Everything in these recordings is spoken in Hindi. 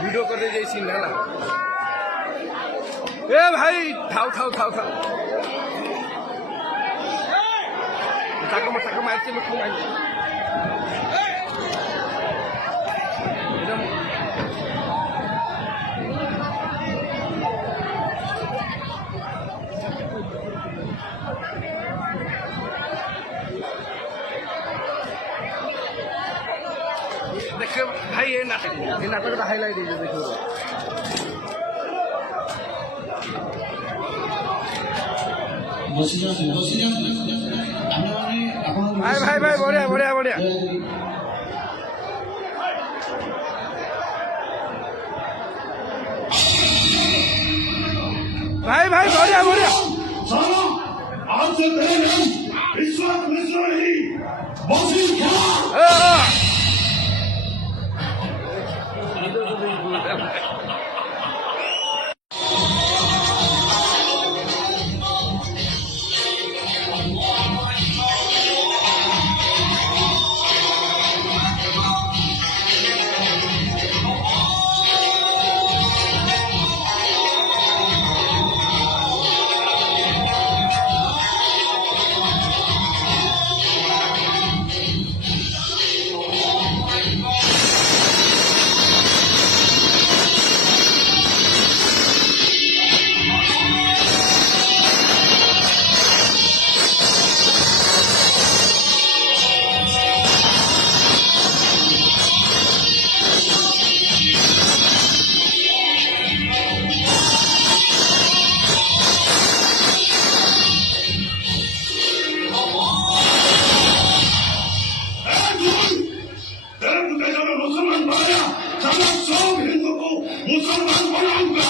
वीडियो करते जैसी ना ए भाई थाओ थाओ थाओ थाओ टाका मारते लोग देखिए भाई ये नाटक का हाईलाइट है देखो भाई भाई बढ़िया बढ़िया बढ़िया भाई भाई बढ़िया बढ़िया आज से तेरे नाम विश्वास मिश्रा नहीं बॉसी मुसलमान बनाऊंगा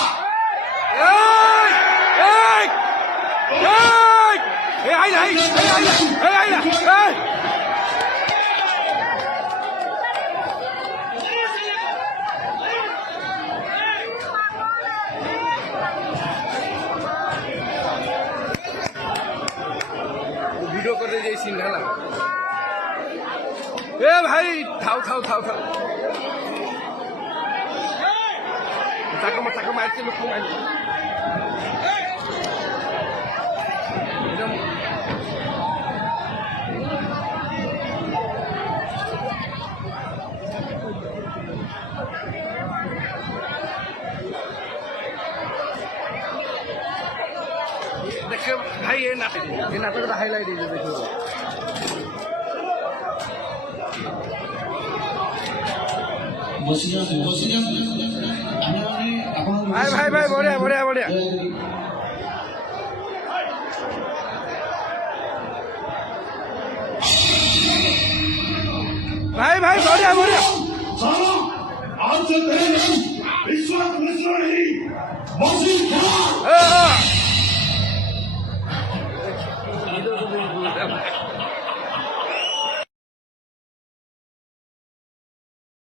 वीडियो करते जैसी ना ए भाई थाओ थाओ थाओ थाओ टाका मारते लोग देखिए भाई ये नाटक का हाईलाइट है देखो भाई भाई बढ़िया बढ़िया बढ़िया भाई भाई बढ़िया बढ़िया आज से तेरे नाम विश्वास मिश्रा नहीं बॉसी